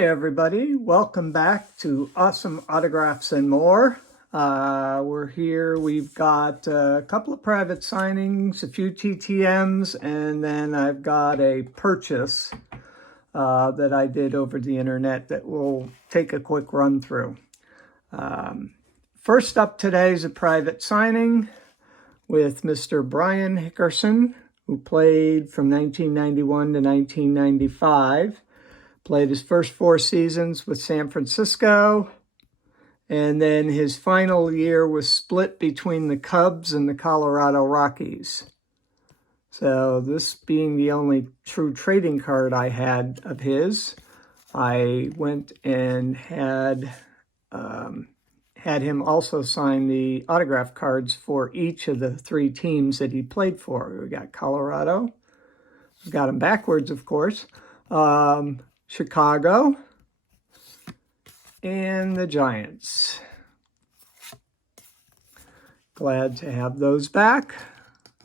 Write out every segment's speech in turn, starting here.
Hey everybody, welcome back to Awesome Autographs and More. We're here, we've got a couple of private signings, a few TTMs, and then I've got a purchase that I did over the internet that we'll take a quick run through. First up today is a private signing with Mr. Brian Hickerson, who played from 1991 to 1995. Played his first 4 seasons with San Francisco, and then his final year was split between the Cubs and the Colorado Rockies. So this being the only true trading card I had of his, I went and had him also sign the autograph cards for each of the 3 teams that he played for. We got Colorado, we got him backwards, of course, Chicago, and the Giants. Glad to have those back.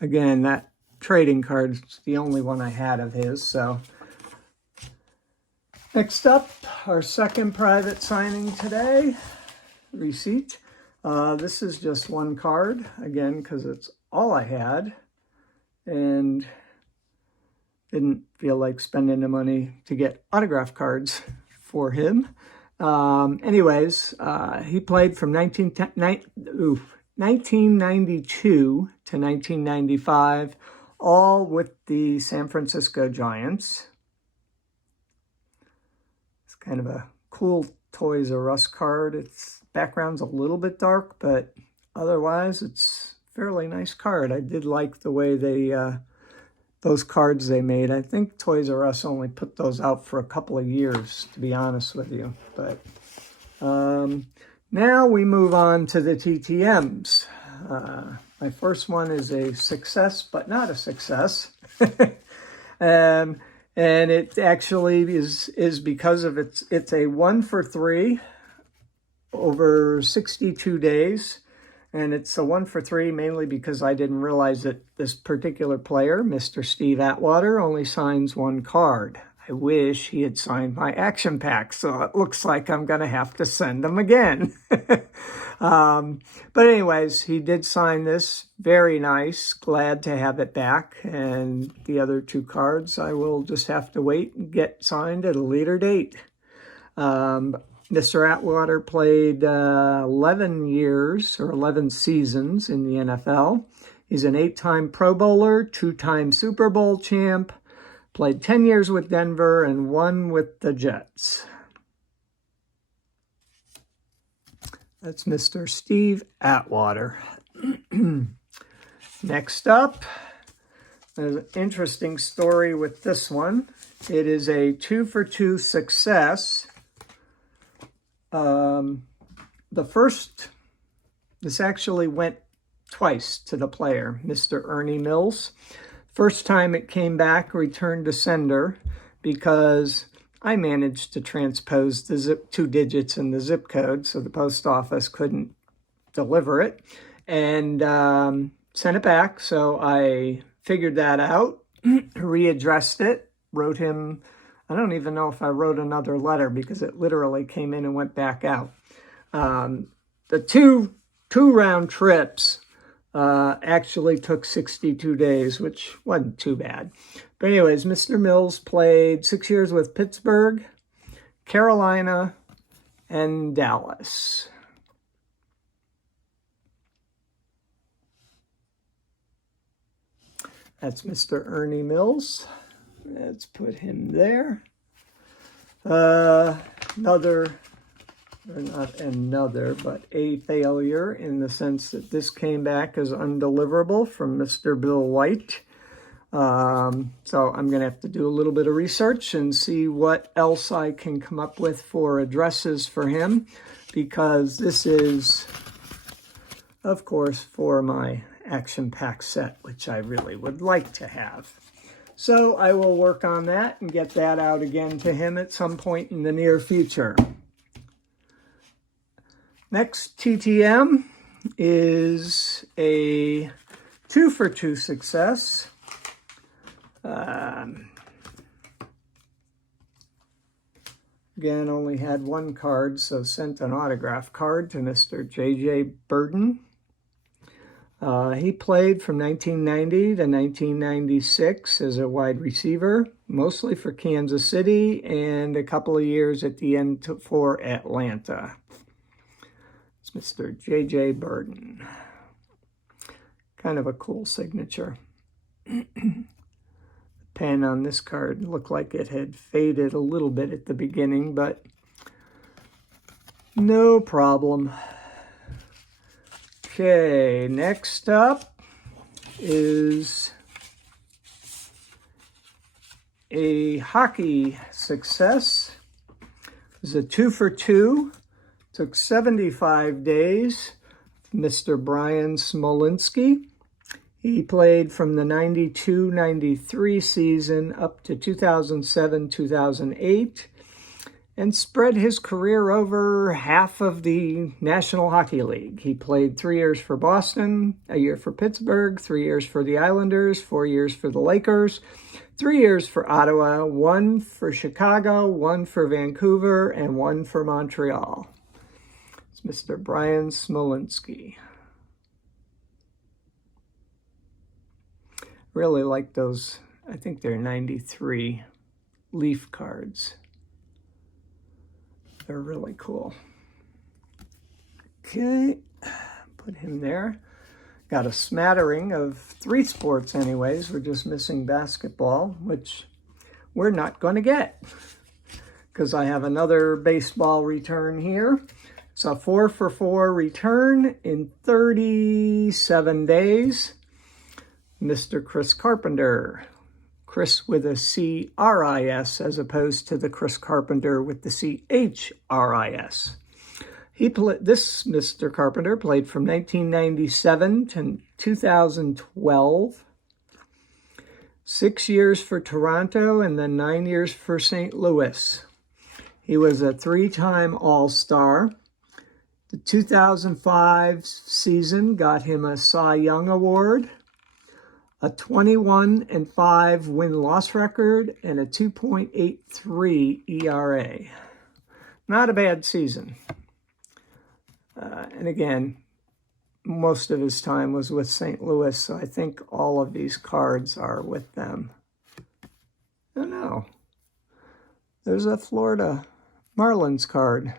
Again, that trading card's the only one I had of his, so. Next up, our second private signing today, receipt. This is just one card, again, because it's all I had, and didn't feel like spending the money to get autograph cards for him. Anyways, he played from 1992 to 1995, all with the San Francisco Giants. It's kind of a cool Toys R Us card. Its background's a little bit dark, but otherwise it's a fairly nice card. I did like the way they those cards they made. I think Toys R Us only put those out for a couple of years, to be honest with you. But now we move on to the TTMs. My first one is a success, but not a success. And it actually is because of it's a 1 for 3 over 62 days. And it's a 1 for 3 mainly because I didn't realize that this particular player, Mr. Steve Atwater, only signs 1 card. I wish he had signed my action pack, so it looks like I'm going to have to send him again. But anyways, he did sign this. Very nice. Glad to have it back. And the other 2 cards, I will just have to wait and get signed at a later date. Mr. Atwater played 11 years or 11 seasons in the NFL. He's an 8-time Pro Bowler, 2-time Super Bowl champ, played 10 years with Denver and 1 with the Jets. That's Mr. Steve Atwater. Next up, there's an interesting story with this one. It is a 2 for 2 success. This actually went twice to the player, Mr. Ernie Mills. First time it came back, returned to sender, because I managed to transpose the 2 digits in the zip code, so the post office couldn't deliver it, and sent it back. So I figured that out, readdressed it, wrote him. I don't even know if I wrote another letter because it literally came in and went back out. The two round trips actually took 62 days, which wasn't too bad. But anyways, Mr. Mills played 6 years with Pittsburgh, Carolina, and Dallas. That's Mr. Ernie Mills. Let's put him there. Not another, but a failure in the sense that this came back as undeliverable from Mr. Bill White. So I'm going to have to do a little bit of research and see what else I can come up with for addresses for him, because this is, of course, for my action pack set, which I really would like to have. So I will work on that and get that out again to him at some point in the near future. Next TTM is a 2 for 2 success. Again, only had one card, so sent an autograph card to Mr. J.J. Burden. He played from 1990 to 1996 as a wide receiver, mostly for Kansas City, and a couple of years at the end for Atlanta. It's Mr. J.J. Burden. Kind of a cool signature. The pen on this card looked like it had faded a little bit at the beginning, but no problem. Okay, next up is a hockey success. It was a 2 for 2. Took 75 days. Mr. Brian Smolinski. He played from the 92-93 season up to 2007-2008 and spread his career over half of the National Hockey League. He played 3 years for Boston, a year for Pittsburgh, 3 years for the Islanders, 4 years for the Lakers, 3 years for Ottawa, 1 for Chicago, 1 for Vancouver, and 1 for Montreal. It's Mr. Brian Smolinski. Really like those, I think they're 93 Leaf cards. They're really cool. Okay, put him there. Got a smattering of 3 sports anyways. We're just missing basketball, which we're not going to get because I have another baseball return here. It's a 4 for 4 return in 37 days. Mr. Chris Carpenter. Chris with a C-R-I-S as opposed to the Chris Carpenter with the C-H-R-I-S. This Mr. Carpenter played from 1997 to 2012. 6 years for Toronto and then 9 years for St. Louis. He was a 3-time All-Star. The 2005 season got him a Cy Young Award, a 21-5 win-loss record, and a 2.83 ERA. Not a bad season. And again, most of his time was with St. Louis, so I think all of these cards are with them. Oh no, there's a Florida Marlins card.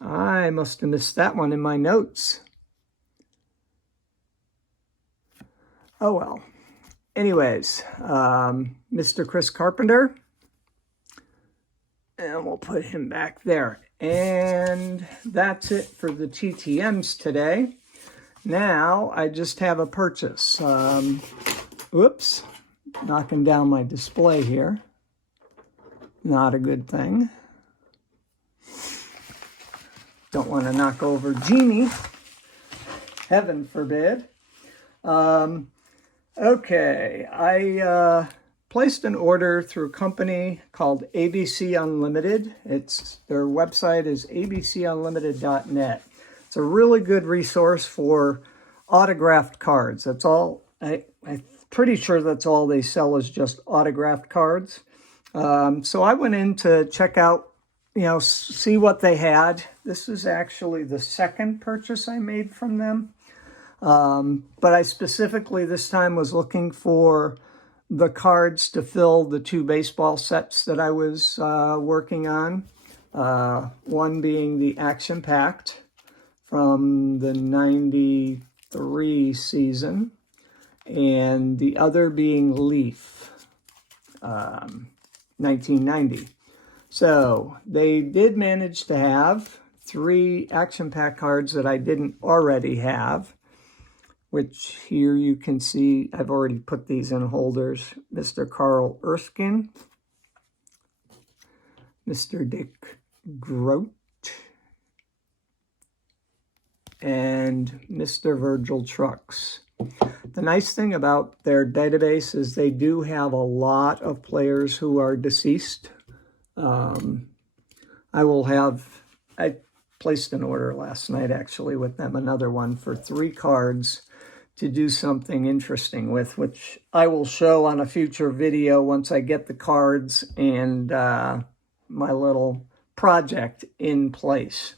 I must have missed that one in my notes. Oh well. Anyways, Mr. Chris Carpenter. And we'll put him back there. And that's it for the TTMs today. Now, I just have a purchase. Whoops. Knocking down my display here. Not a good thing. Don't want to knock over Jeannie. Heaven forbid. Okay, I placed an order through a company called ABC Unlimited. Their website is abcunlimited.net. It's a really good resource for autographed cards. That's all. I'm pretty sure that's all they sell is just autographed cards. So I went in to check out, see what they had. This is actually the second purchase I made from them. But I specifically this time was looking for the cards to fill the 2 baseball sets that I was working on. One being the Action Packed from the 93 season, and the other being Leaf, 1990. So they did manage to have 3 Action Pack cards that I didn't already have, which here you can see I've already put these in holders. Mr. Carl Erskine, Mr. Dick Grote, and Mr. Virgil Trucks. The nice thing about their database is they do have a lot of players who are deceased. I placed an order last night actually with them, another one for 3 cards to do something interesting with, which I will show on a future video once I get the cards and my little project in place.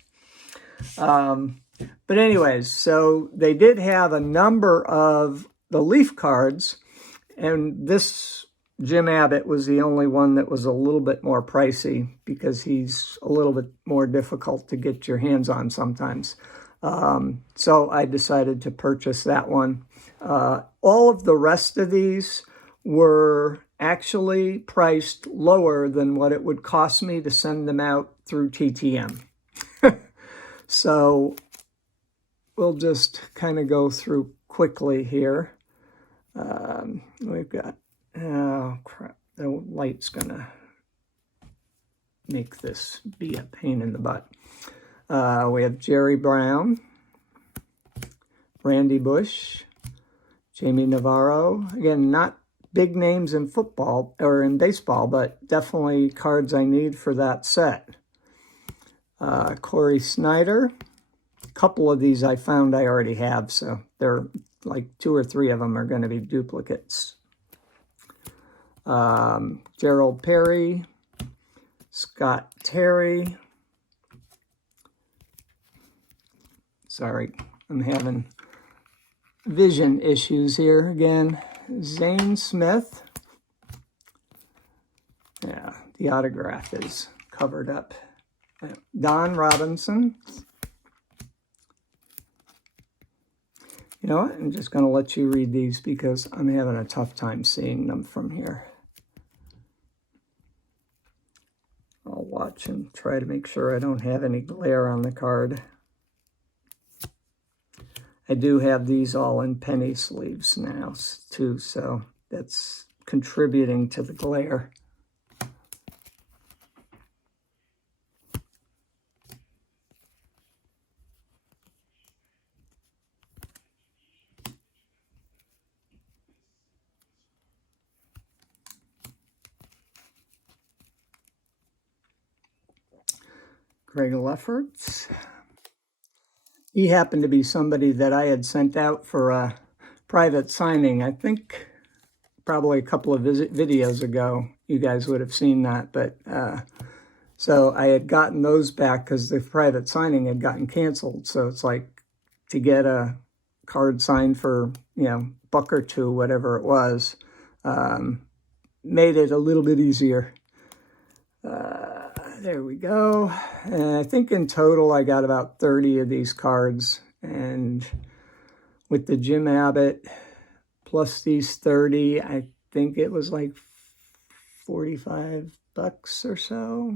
But anyways, so they did have a number of the Leaf cards, and this Jim Abbott was the only one that was a little bit more pricey because he's a little bit more difficult to get your hands on sometimes. So I decided to purchase that one. All of the rest of these were actually priced lower than what it would cost me to send them out through TTM. So we'll just kind of go through quickly here. We've got, oh crap, the light's gonna make this be a pain in the butt. We have Jerry Brown, Randy Bush, Jamie Navarro. Again, not big names in football or in baseball, but definitely cards I need for that set. Corey Snyder. A couple of these I found I already have, so they're like 2 or 3 of them are going to be duplicates. Gerald Perry, Scott Terry. Sorry, I'm having vision issues here again. Zane Smith. Yeah, the autograph is covered up. Don Robinson. You know what? I'm just going to let you read these because I'm having a tough time seeing them from here. I'll watch and try to make sure I don't have any glare on the card. I do have these all in penny sleeves now, too, so that's contributing to the glare. Greg Lefferts. He happened to be somebody that I had sent out for a private signing. I think probably a couple of videos ago, you guys would have seen that. But so I had gotten those back because the private signing had gotten canceled. So it's like to get a card signed for, you know, $1 or $2, whatever it was, made it a little bit easier. There we go. And I think in total I got about 30 of these cards. And with the Jim Abbott plus these 30, I think it was like $45 or so.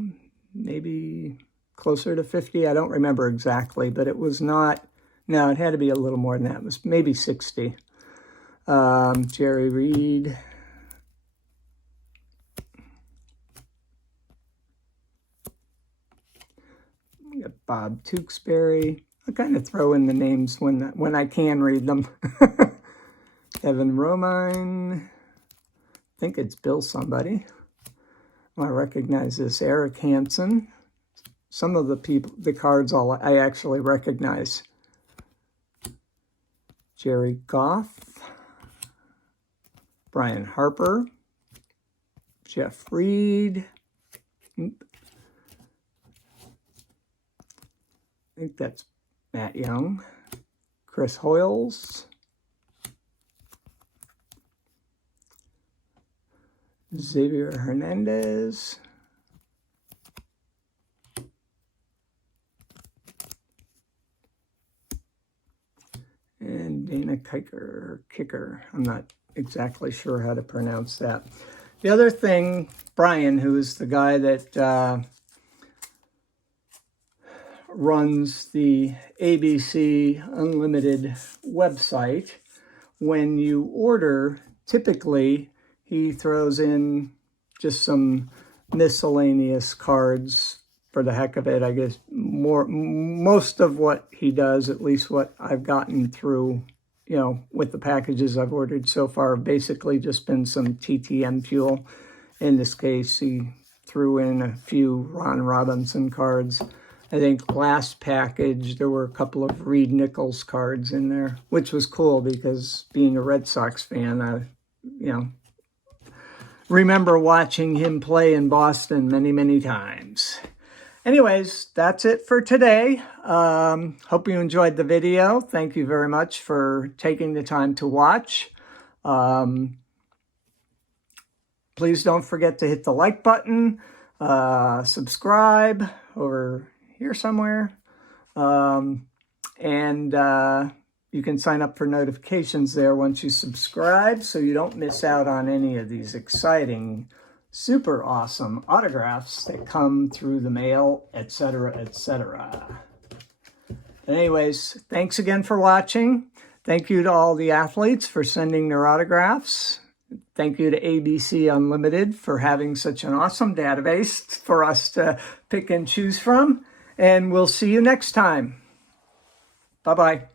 Maybe closer to 50. I don't remember exactly, but it was not, no, it had to be a little more than that. It was maybe 60. Jerry Reed. We got Bob Tewksbury. I kind of throw in the names when I can read them. Evan Romine. I think it's Bill somebody. I recognize this. Eric Hansen. Some of the cards I actually recognize. Jerry Goff. Brian Harper. Jeff Reed. I think that's Matt Young. Chris Hoyles. Xavier Hernandez. And Dana Kicker. I'm not exactly sure how to pronounce that. The other thing, Brian, who's the guy that runs the ABC Unlimited website, when you order, typically he throws in just some miscellaneous cards for the heck of it. I guess most of what he does, at least what I've gotten through, you know, with the packages I've ordered so far, have basically just been some TTM fuel. In this case, he threw in a few Ron Robinson cards. I think last package, there were a couple of Reed Nichols cards in there, which was cool because being a Red Sox fan, you know, remember watching him play in Boston many, many times. Anyways, that's it for today. Hope you enjoyed the video. Thank you very much for taking the time to watch. Please don't forget to hit the like button, subscribe over here somewhere, and you can sign up for notifications there once you subscribe so you don't miss out on any of these exciting, super awesome autographs that come through the mail, etc., etc. Anyways, thanks again for watching. Thank you to all the athletes for sending their autographs. Thank you to ABC Unlimited for having such an awesome database for us to pick and choose from. And we'll see you next time. Bye-bye.